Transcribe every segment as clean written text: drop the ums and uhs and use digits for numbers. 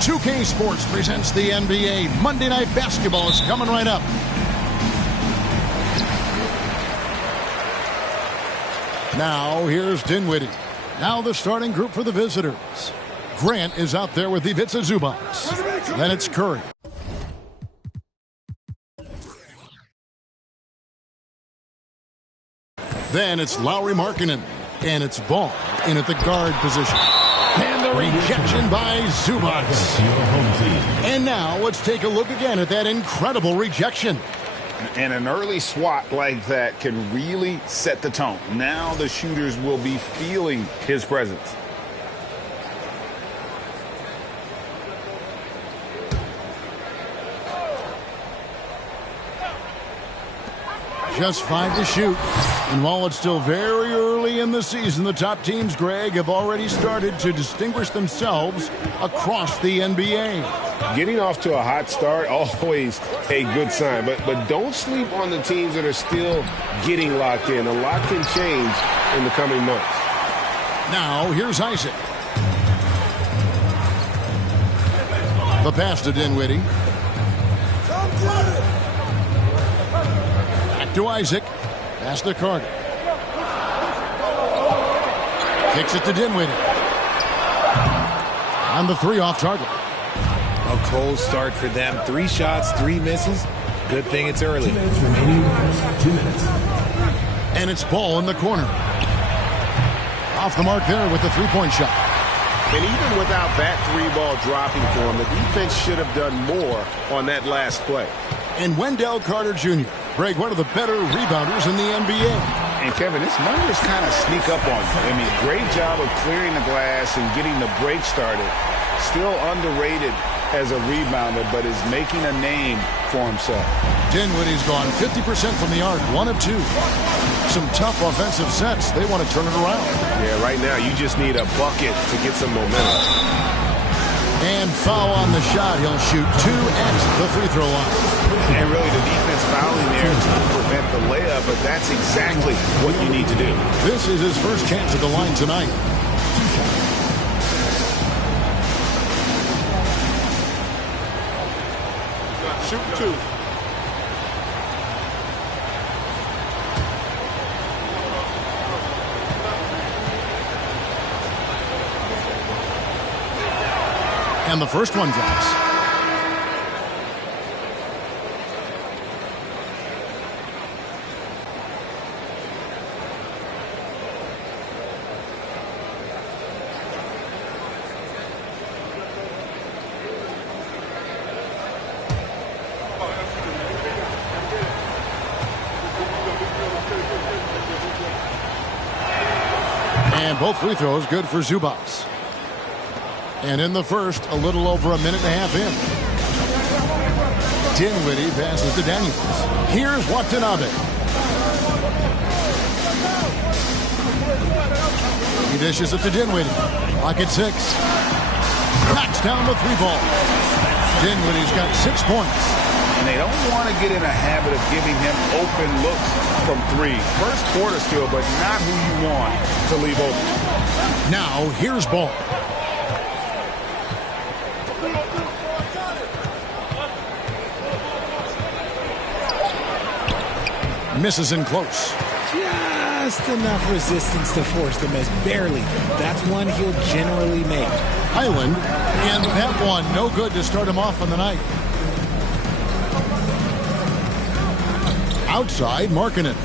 2K Sports presents the NBA. Monday Night Basketball is coming right up. Now, here's Dinwiddie. Now the starting group for the visitors. Grant is out there with Ivica Zubac. Then it's Curry. Then it's Lauri Markkanen. And it's Ball in at the guard position. And the rejection by Zubac. And now let's take a look again at that incredible rejection. And an early swat like that can really set the tone. Now the shooters will be feeling his presence. Just 5 to shoot. And while it's still very early in the season, the top teams, Greg, have already started to distinguish themselves across the NBA. Getting off to a hot start, always a good sign. But don't sleep on the teams that are still getting locked in. A lot can change in the coming months. Now, here's Isaac. The pass to Dinwiddie. To Isaac. Pass to Carter. Kicks it to Dinwiddie. And the 3 off target. A cold start for them. 3 shots, 3 misses. Good thing it's early. 2 minutes remaining. 2 minutes. And it's Ball in the corner. Off the mark there with the 3-point shot. And even without that 3-ball dropping for him, the defense should have done more on that last play. And Wendell Carter Jr., Greg, one of the better rebounders in the NBA. And, Kevin, his numbers kind of sneak up on you. I mean, great job of clearing the glass and getting the break started. Still underrated as a rebounder, but is making a name for himself. Dinwiddie's gone 50% from the arc, 1 of 2. Some tough offensive sets. They want to turn it around. Yeah, right now you just need a bucket to get some momentum. And foul on the shot. He'll shoot 2 at the free throw line. And really the defense fouling there to prevent the layup, but that's exactly what you need to do. This is his first chance at the line tonight. Shoot 2. And the first one drops. And both free throws good for Zubac. And in the first, a little over a minute and a half in. Dinwiddie passes to Daniels. Here's Watanabe. He dishes it to Dinwiddie. Pocket 6. Cracks down the 3-ball. Dinwiddie's got 6 points. And they don't want to get in a habit of giving him open looks from 3. First quarter still, but not who you want to leave open. Now, here's Ball. Misses in close. Just enough resistance to force the miss. Barely. That's one he'll generally make. Highland, and that one no good to start him off on the night. Outside, Markkanen.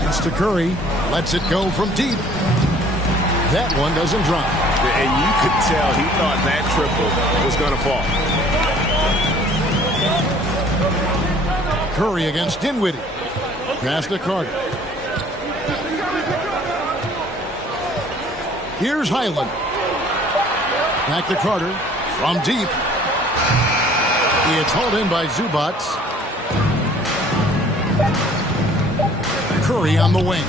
Pass to Curry. Lets it go from deep. That one doesn't drop. And you could tell he thought that triple was going to fall. Curry against Dinwiddie. Pass to Carter. Here's Highland. Back to Carter from deep. It's hauled in by Zubac. Curry on the wing.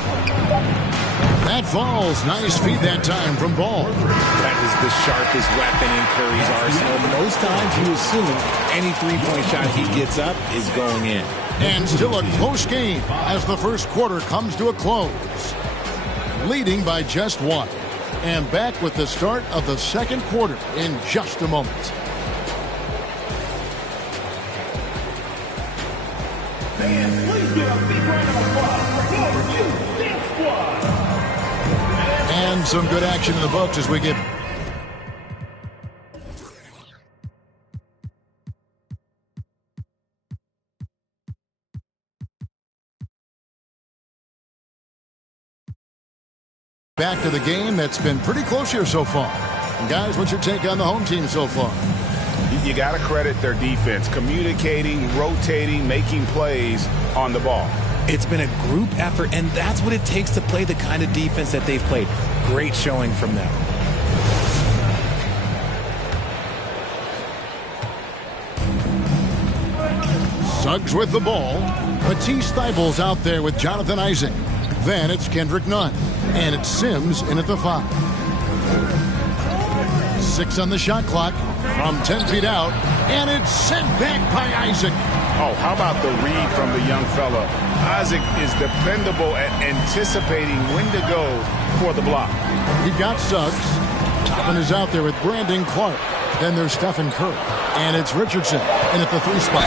That falls. Nice feed that time from Ball. That is the sharpest weapon in Curry's arsenal. Most times you assume any 3-point shot he gets up is going in. And still a close game as the first quarter comes to a close. leading by just one. And back with the start of the second quarter in just a moment. Please give a big round of applause for your Dance Squad. And some good action in the books as we get back to the game that's been pretty close here so far. And guys, what's your take on the home team so far? You got to credit their defense, communicating, rotating, making plays on the ball. It's been a group effort, and that's what it takes to play the kind of defense that they've played. Great showing from them. Suggs with the ball. Matisse Thybulle's out there with Jonathan Isaac. Then it's Kendrick Nunn. And it's Sims in at the 5. 6 on the shot clock from 10 feet out. And it's sent back by Isaac. Oh, how about the read from the young fella? Isaac is dependable at anticipating when to go for the block. He got Suggs. Toppin is out there with Brandon Clark. Then there's Stephen Curry. And it's Richardson in at the 3 spot.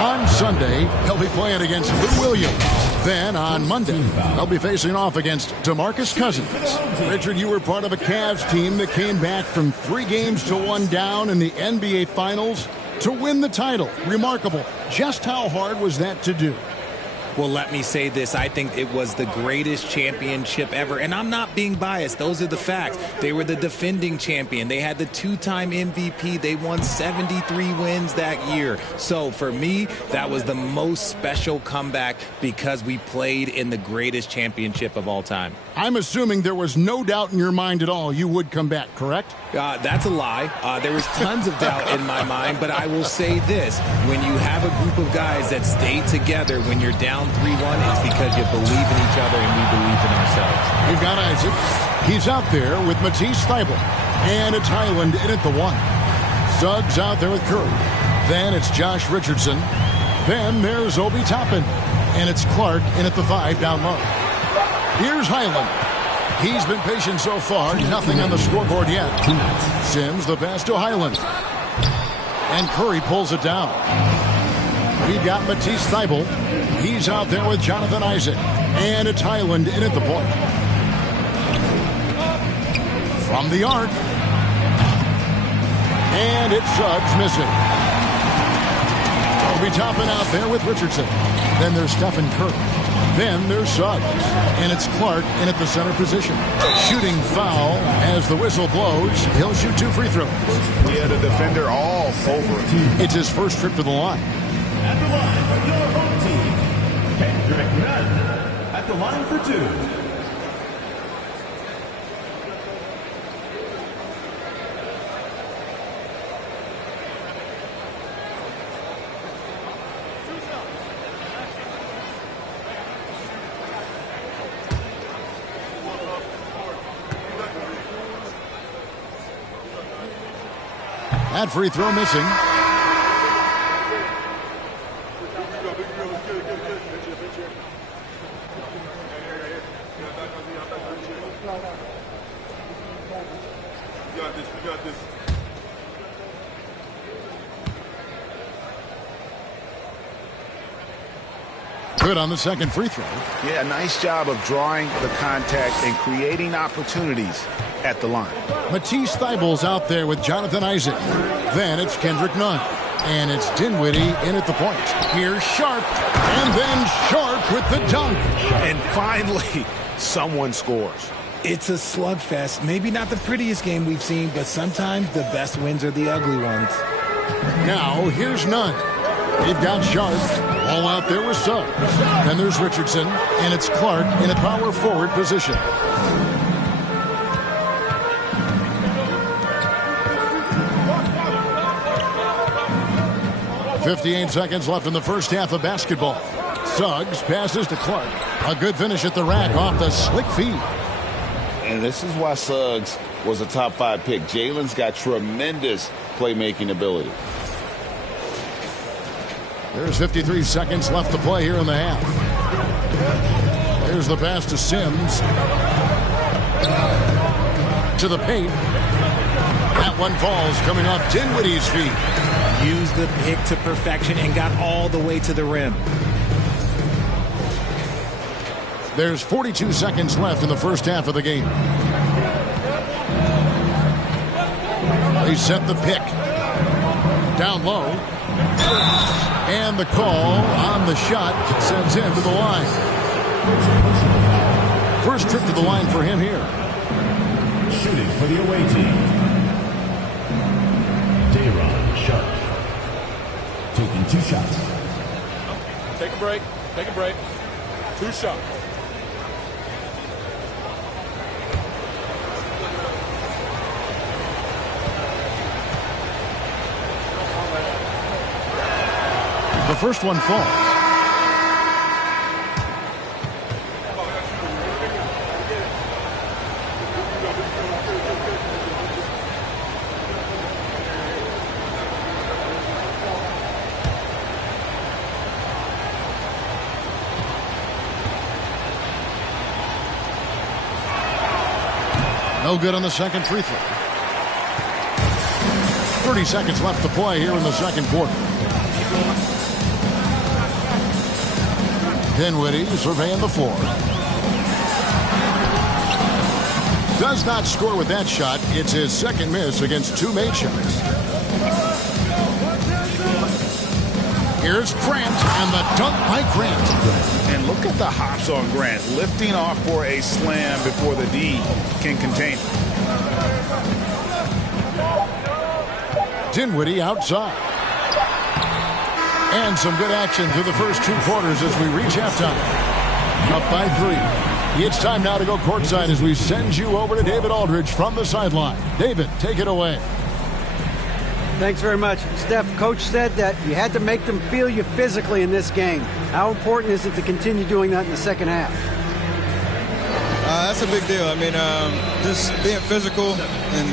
On Sunday, he'll be playing against Lou Williams. Then on Monday, they'll be facing off against DeMarcus Cousins. Richard, you were part of a Cavs team that came back from 3 games to 1 down in the NBA Finals to win the title. Remarkable. Just how hard was that to do? Well, let me say this. I think it was the greatest championship ever. And I'm not being biased. Those are the facts. They were the defending champion. They had the 2-time MVP. They won 73 wins that year. So for me, that was the most special comeback because we played in the greatest championship of all time. I'm assuming there was no doubt in your mind at all you would come back, correct? That's a lie. There was tons of doubt in my mind, but I will say this. When you have a group of guys that stay together when you're down 3-1, it's because you believe in each other and we believe in ourselves. You've got Isaac. He's out there with Matisse Thybulle. And it's Highland in at the 1. Suggs out there with Curry. Then it's Josh Richardson. Then there's Obi Toppin. And it's Clark in at the 5 down low. Here's Highland. He's been patient so far. Nothing on the scoreboard yet. Sims the pass to Highland. And Curry pulls it down. We've got Matisse Thybulle. He's out there with Jonathan Isaac. And it's Highland in at the point. From the arc. And it's Suggs missing. Obi Toppin out there with Richardson. Then there's Stephen Curry. Then there's Suggs. And it's Clark in at the center position. Shooting foul as the whistle blows. He'll shoot 2 free throws. We had a defender all over it. It's his first trip to the line. At the line for your home team, Kendrick Nunn. At the line for 2. That free throw missing. Good on the second free throw. Yeah, nice job of drawing the contact and creating opportunities at the line. Matisse Thybulle's out there with Jonathan Isaac. Then it's Kendrick Nunn. And it's Dinwiddie in at the point. Here's Sharp. And then Sharp with the dunk. And finally, someone scores. It's a slugfest. Maybe not the prettiest game we've seen, but sometimes the best wins are the ugly ones. Now, here's Nunn. They've got Sharp. All out there with Suggs. Then there's Richardson. And it's Clark in a power forward position. .58 seconds left in the first half of basketball. Suggs passes to Clark. A good finish at the rack off the slick feed. And this is why Suggs was a top 5 pick. Jalen's got tremendous playmaking ability. There's 53 seconds left to play here in the half. There's Here's the pass to Sims. To the paint. That one falls coming off Dinwiddie's feet. Used the pick to perfection and got all the way to the rim. There's 42 seconds left in the first half of the game. They set the pick. Down low. And the call on the shot sends him to the line. First trip to the line for him here. Shooting for the away team, Dayron Sharp. Taking 2 shots. Take a break. Take a break. 2 shots. The first one falls. No good on the second free throw. 30 seconds left to play here in the second quarter. Dinwiddie surveying the floor. Does not score with that shot. It's his second miss against 2 made shots. Here's Grant and the dunk by Grant. And look at the hops on Grant, lifting off for a slam before the D can contain it. Dinwiddie outside. And some good action through the first 2 quarters as we reach halftime. Up by 3. It's time now to go courtside as we send you over to David Aldridge from the sideline. David, take it away. Thanks very much. Steph, Coach said that you had to make them feel you physically in this game. How important is it to continue doing that in the second half? That's a big deal. I mean, just being physical and,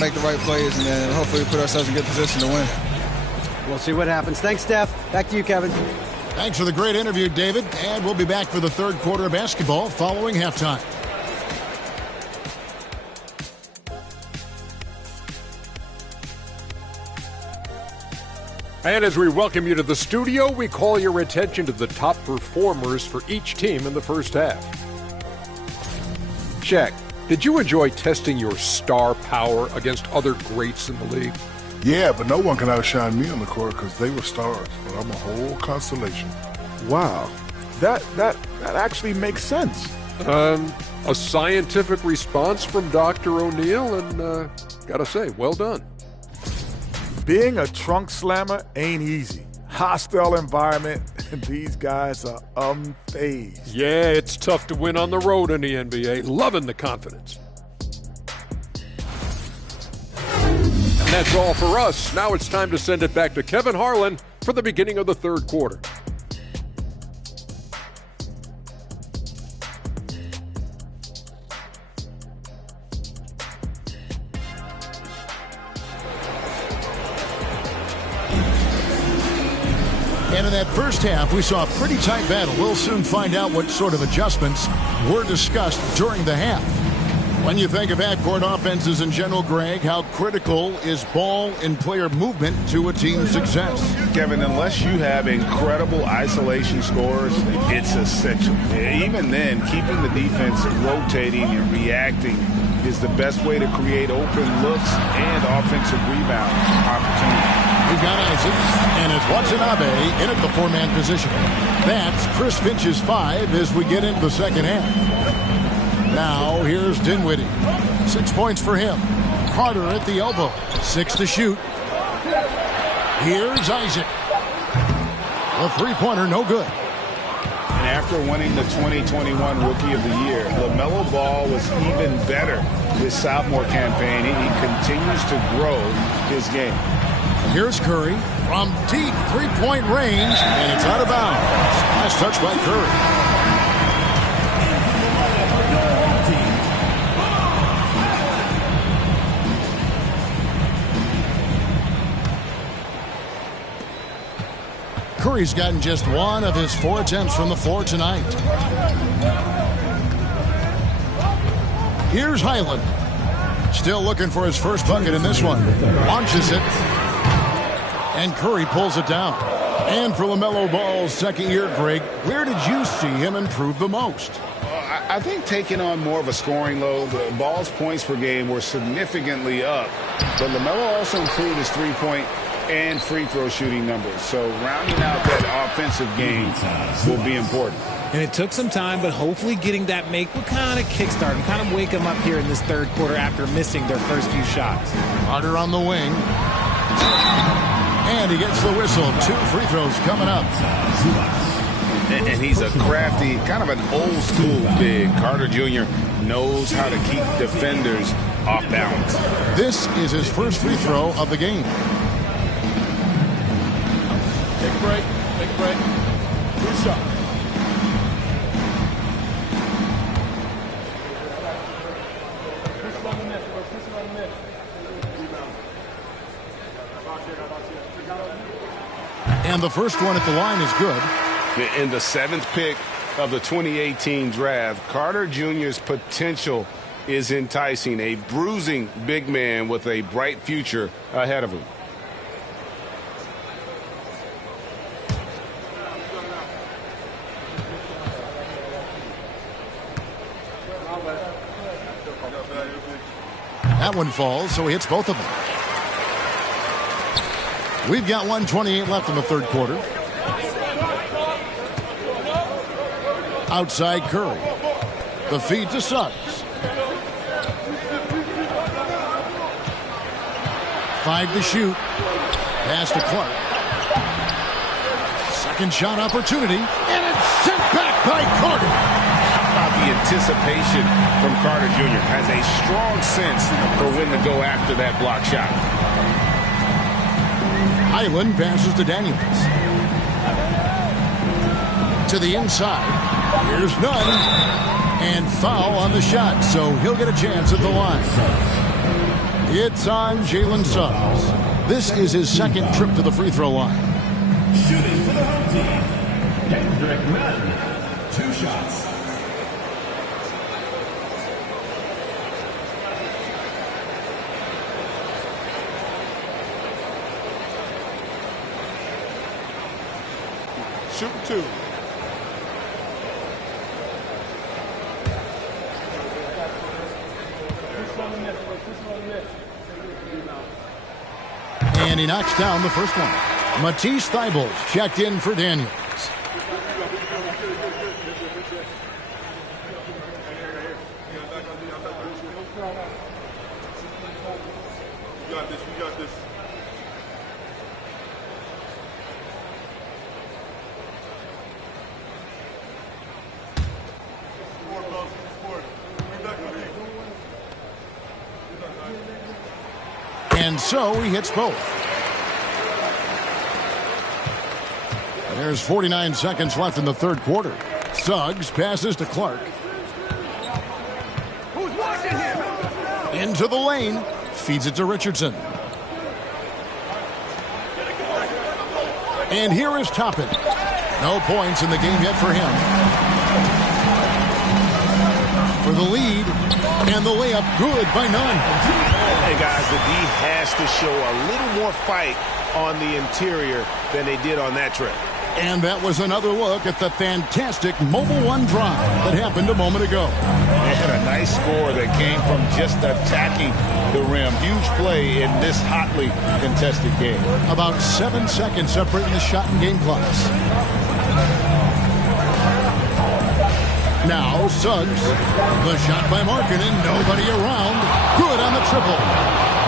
make the right plays, and then hopefully put ourselves in good position to win. We'll see what happens. Thanks, Steph. Back to you, Kevin. Thanks for the great interview, David. And we'll be back for the third quarter of basketball following halftime. And as we welcome you to the studio, we call your attention to the top performers for each team in the first half. Shaq, did you enjoy testing your star power against other greats in the league? Yeah, but no one can outshine me on the court because they were stars, but I'm a whole constellation. Wow, that actually makes sense. A scientific response from Dr. O'Neill, and gotta say, well done. Being a trunk slammer ain't easy. Hostile environment, and these guys are unfazed. Yeah, it's tough to win on the road in the NBA. Loving the confidence. And that's all for us. Now it's time to send it back to Kevin Harlan for the beginning of the third quarter. And in that first half, we saw a pretty tight battle. We'll soon find out what sort of adjustments were discussed during the half. When you think of half-court offenses in general, Greg, how critical is ball and player movement to a team's success? Kevin, unless you have incredible isolation scores, it's essential. Even then, keeping the defense rotating and reacting is the best way to create open looks and offensive rebound opportunities. We've got Isaac, and it's Watanabe in at the 4-man position. That's Chris Finch's 5 as we get into the second half. Now, here's Dinwiddie. 6 points for him. Carter at the elbow. 6 to shoot. Here's Isaac. The three-pointer, no good. And after winning the 2021 Rookie of the Year, LaMelo Ball was even better this sophomore campaign. He continues to grow his game. Here's Curry from deep three-point range, and it's out of bounds. Last touch by Curry. Curry's gotten just 1 of his 4 attempts from the floor tonight. Here's Highland. Still looking for his first bucket in this one. Launches it. And Curry pulls it down. And for LaMelo Ball's second year, Greg, where did you see him improve the most? I think taking on more of a scoring load. Ball's points per game were significantly up. But LaMelo also improved his three-point and free throw shooting numbers. So rounding out that offensive game will be important. And it took some time, but hopefully getting that make will kind of kickstart him, kind of wake him up here in this third quarter after missing their first few shots. Carter on the wing. And he gets the whistle. 2 free throws coming up. And he's a crafty, kind of an old school big. Carter Jr. knows how to keep defenders off balance. This is his first free throw of the game. Take a break. Take a break. Good shot. And the first one at the line is good. In the 7th pick of the 2018 draft, Carter Jr.'s potential is enticing. A bruising big man with a bright future ahead of him. That one falls, so he hits both of them. We've got 1:28 left in the third quarter. Outside Curry. The feed to Suggs. 5 to shoot. Pass to Clark. Second shot opportunity. And it's sent back by Carter. About the anticipation from Carter Jr. Has a strong sense for when to go after that block shot. Highland passes to Daniels. To the inside. Here's none. And foul on the shot, so he'll get a chance at the line. It's on Jalen Suggs. This is his second trip to the free throw line. Shooting for the home team, Kendrick Nunn. 2 shots. Shoot 2. And he knocks down the first one. Matisse Thybulle checked in for Daniels. We got this. We got this. And so he hits both. There's 49 seconds left in the third quarter. Suggs passes to Clark. Who's watching him? Into the lane. Feeds it to Richardson. And here is Toppin. No points in the game yet for him. For the lead. And the layup good by Nunn. Hey, guys, the D has to show a little more fight on the interior than they did on that trip. And that was another look at the fantastic Mobile One drive that happened a moment ago. And a nice score that came from just attacking the rim. Huge play in this hotly contested game. About 7 seconds separating the shot and game clocks. Now Suggs. The shot by Markkanen. Nobody around. Good on the triple.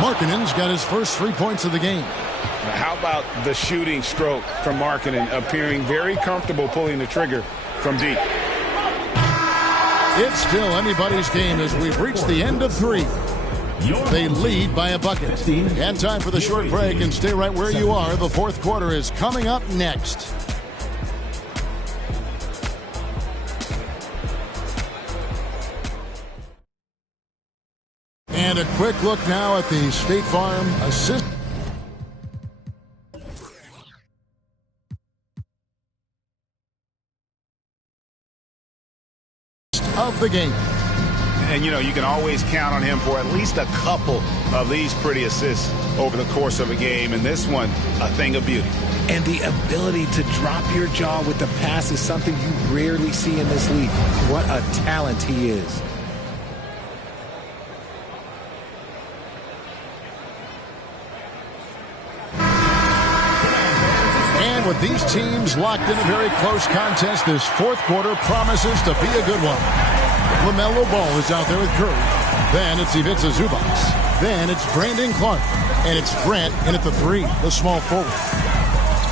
Markkanen's got his first 3 points of the game. How about the shooting stroke from Markkanen, appearing very comfortable pulling the trigger from deep. It's still anybody's game as we've reached the end of 3. They lead by a bucket. And time for the short break, and stay right where you are. The fourth quarter is coming up next. And a quick look now at the State Farm assist of the game. And, you can always count on him for at least a couple of these pretty assists over the course of a game. And this one, a thing of beauty. And the ability to drop your jaw with the pass is something you rarely see in this league. What a talent he is. And with these teams locked in a very close contest, this fourth quarter promises to be a good one. LaMelo Ball is out there with Curry. Then it's Ivica Zubac. Then it's Brandon Clark. And it's Grant in at the 3, the small forward.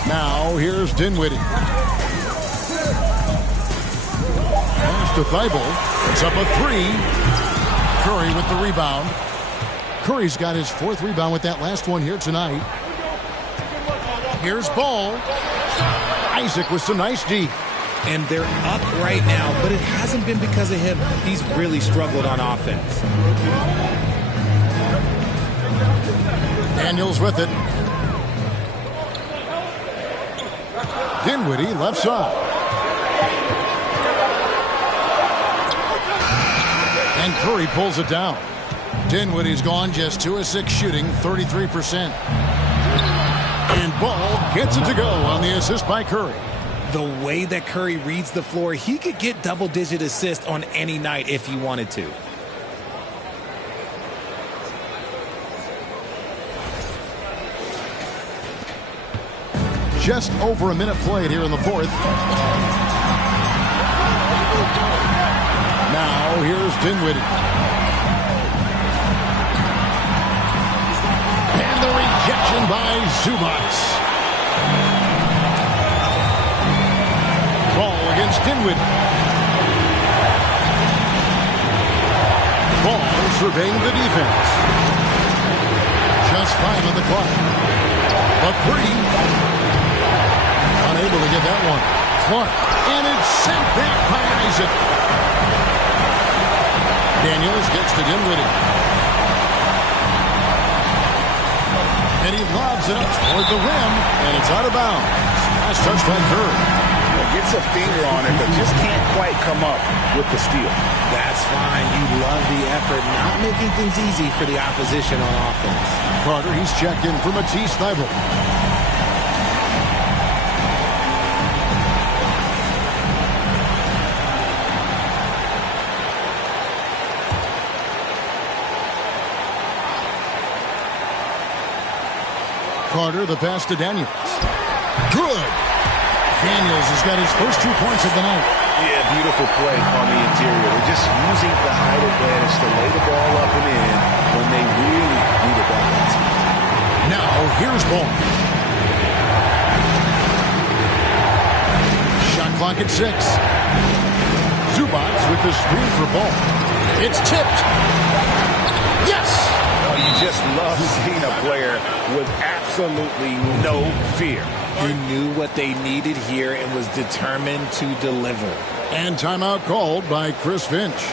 Now here's Dinwiddie. Pass to Thibault. It's up a 3. Curry with the rebound. Curry's got his 4th rebound with that last one here tonight. Here's Ball. Isaac with some nice D. And they're up right now, but it hasn't been because of him. He's really struggled on offense. Daniels with it. Dinwiddie left side. And Curry pulls it down. Dinwiddie's gone just 2 of 6 shooting, 33%. And Ball gets it to go on the assist by Curry. The way that Curry reads the floor, he could get double-digit assists on any night if he wanted to. Just over a minute played here in the 4th. Now here's Dinwiddie. And the rejection by Zubac. Ball against Dinwiddie. Ball surveying the defense. Just 5 on the clock. A 3. Unable to get that one. Clark. And it's sent back by Isaac. Daniels gets to Dinwiddie. And he lobs it up toward the rim. And it's out of bounds. Nice touch by Curry. Gets a finger on it, but just can't quite come up with the steal. That's fine. You love the effort. Not making things easy for the opposition on offense. Carter, he's checked in for Matisse Thybulle. Carter, the pass to Daniels. Good. Daniels has got his first 2 points of the night. Yeah, beautiful play on the interior. They're just using the height advantage to lay the ball up and in when they really needed that basket. Now, here's Ball. Shot clock at 6. Zubac with the screen for Ball. It's tipped. Yes! Oh, you just love seeing a player with absolutely no fear. He knew what they needed here and was determined to deliver. And timeout called by Chris Finch.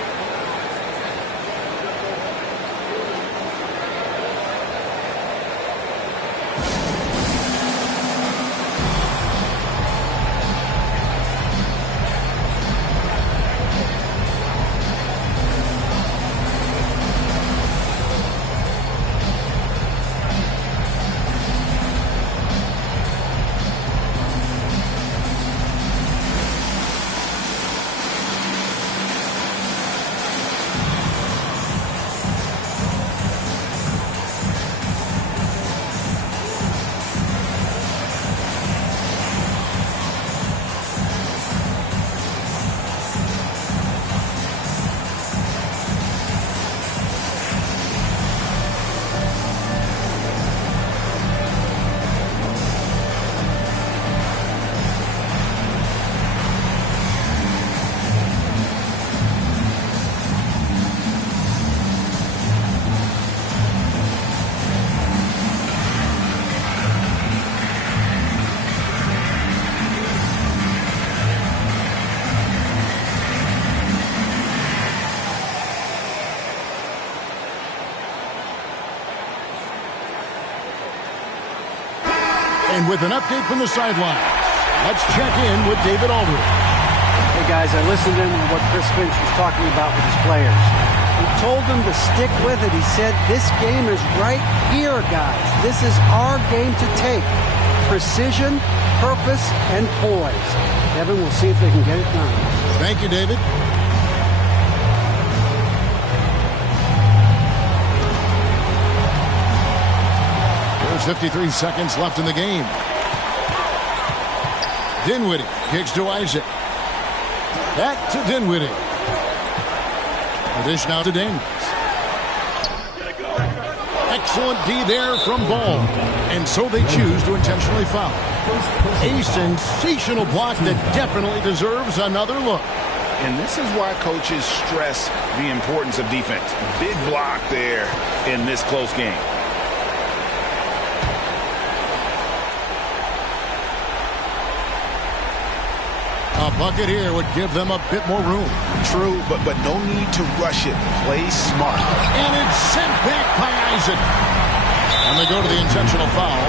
And with an update from the sideline, let's check in with David Aldridge. Hey, guys, I listened in to what Chris Finch was talking about with his players. He told them to stick with it. He said, this game is right here, guys. This is our game to take. Precision, purpose, and poise. Kevin, we'll see if they can get it done. Thank you, David. There's 53 seconds left in the game. Dinwiddie kicks to Isaac. Back to Dinwiddie. The dish now to Daniels. Excellent D there from Ball. And so they choose to intentionally foul. A sensational block that definitely deserves another look. And this is why coaches stress the importance of defense. Big block there in this close game. A bucket here would give them a bit more room. True, but no need to rush it. Play smart. And it's sent back by Isaac. And they go to the intentional foul.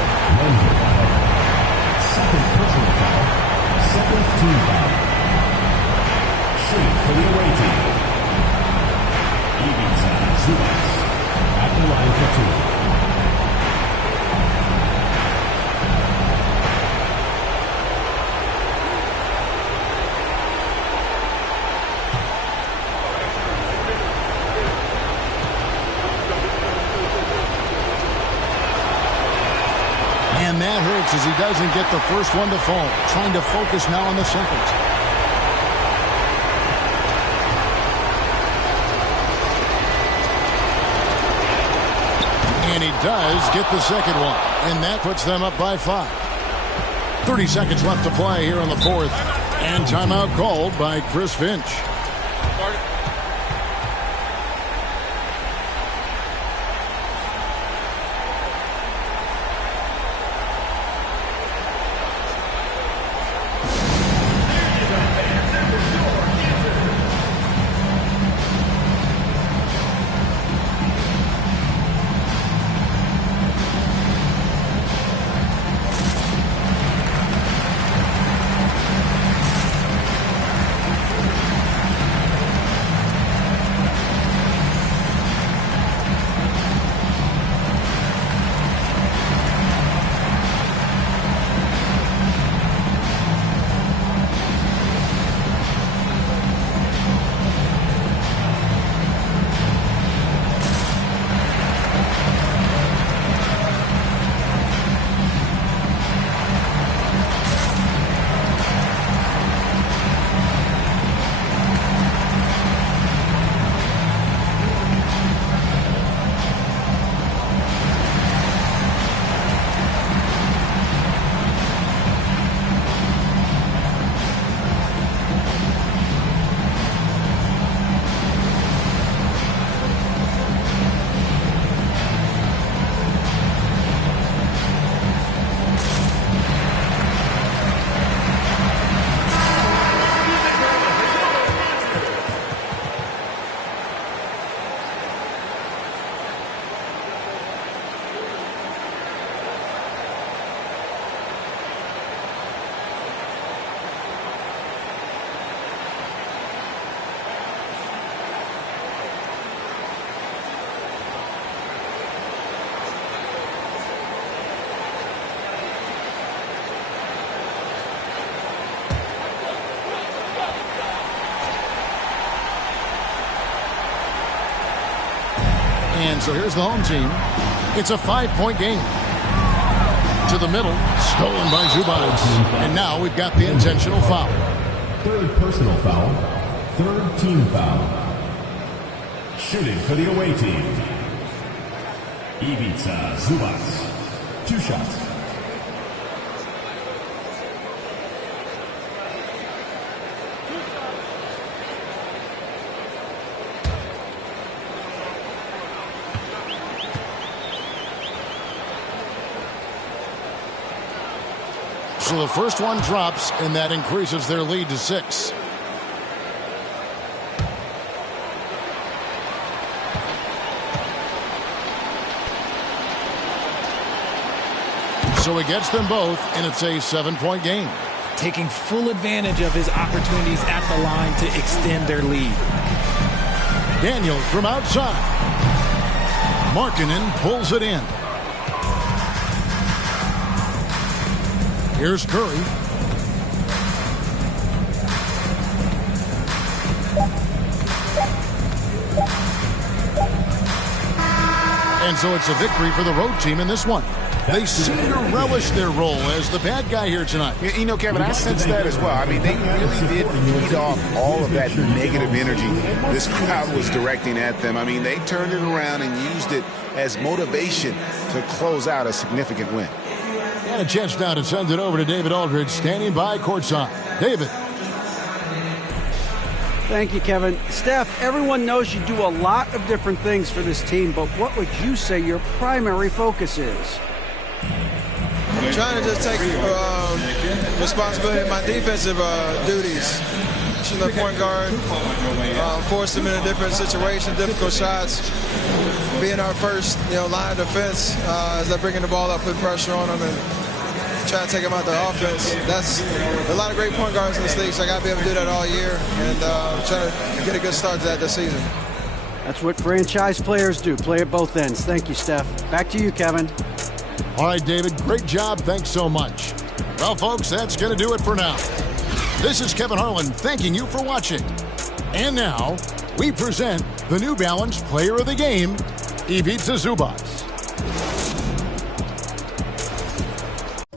Second personal foul. Second team foul. Shooting for the away team. Ibiza Zubats at the line for two. And that hurts as he doesn't get the first one to fall. Trying to focus now on the second. And he does get the second one. And that puts them up by 5. 30 seconds left to play here in the fourth. And timeout called by Chris Finch. And so here's the home team. It's a 5-point game. To the middle, stolen by Zubats. And now we've got the intentional foul. Third personal foul. Third team foul. Shooting for the away team. Ibiza Zubats. 2 shots. So the first one drops, and that increases their lead to 6. So he gets them both, and it's a 7-point game. Taking full advantage of his opportunities at the line to extend their lead. Daniels from outside. Markkanen pulls it in. Here's Curry. And so it's a victory for the road team in this one. They seem to relish their role as the bad guy here tonight. You know, Kevin, I sense that as well. I mean, they really did feed off all of that negative energy this crowd was directing at them. I mean, they turned it around and used it as motivation to close out a significant win. And a chance now to send it over to David Aldridge, standing by courtside. David. Thank you, Kevin. Steph, everyone knows you do a lot of different things for this team, but what would you say your primary focus is? I'm trying to just take responsibility of my defensive duties. She's a point guard, force them into different situations, difficult shots. Being our first, line of defense as they're bringing the ball up, putting pressure on them, and trying to take them out the offense. That's a lot of great point guards in this league, so I got to be able to do that all year and try to get a good start to that this season. That's what franchise players do, play at both ends. Thank you, Steph. Back to you, Kevin. All right, David, great job. Thanks so much. Well, folks, that's going to do it for now. This is Kevin Harlan thanking you for watching. And now, we present the New Balance Player of the Game, Ivica Zubac.